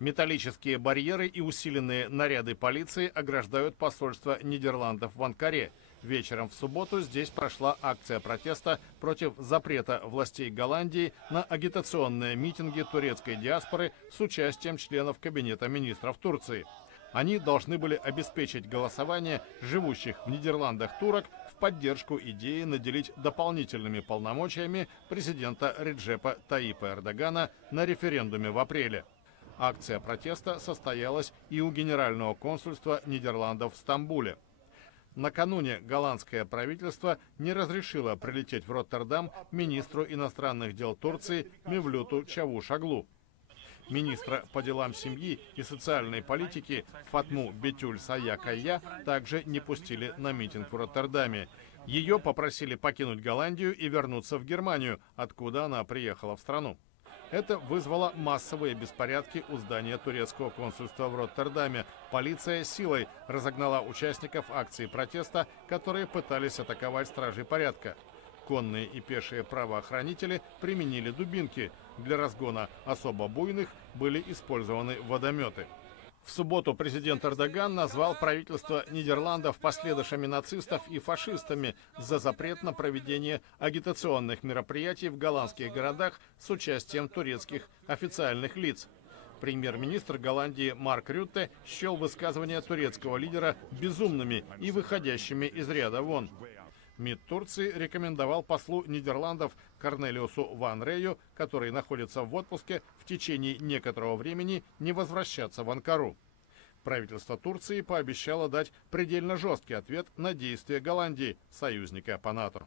Металлические барьеры и усиленные наряды полиции ограждают посольство Нидерландов в Анкаре. Вечером в субботу здесь прошла акция протеста против запрета властей Голландии на агитационные митинги турецкой диаспоры с участием членов Кабинета министров Турции. Они должны были обеспечить голосование живущих в Нидерландах турок в поддержку идеи наделить дополнительными полномочиями президента Реджепа Таипа Эрдогана на референдуме в апреле. Акция протеста состоялась и у Генерального консульства Нидерландов в Стамбуле. Накануне голландское правительство не разрешило прилететь в Роттердам министру иностранных дел Турции Мевлюту Чавушоглу. Министра по делам семьи и социальной политики Фатму Бетюль Сая Кайя также не пустили на митинг в Роттердаме. Ее попросили покинуть Голландию и вернуться в Германию, откуда она приехала в страну. Это вызвало массовые беспорядки у здания турецкого консульства в Роттердаме. Полиция силой разогнала участников акции протеста, которые пытались атаковать стражей порядка. Конные и пешие правоохранители применили дубинки. Для разгона особо буйных были использованы водометы. В субботу президент Эрдоган назвал правительство Нидерландов последующими нацистов и фашистами за запрет на проведение агитационных мероприятий в голландских городах с участием турецких официальных лиц. Премьер-министр Голландии Марк Рютте счел высказывания турецкого лидера безумными и выходящими из ряда вон. МИД Турции рекомендовал послу Нидерландов Корнелиусу Ван Рею, который находится в отпуске, в течение некоторого времени не возвращаться в Анкару. Правительство Турции пообещало дать предельно жесткий ответ на действия Голландии, союзника по НАТО.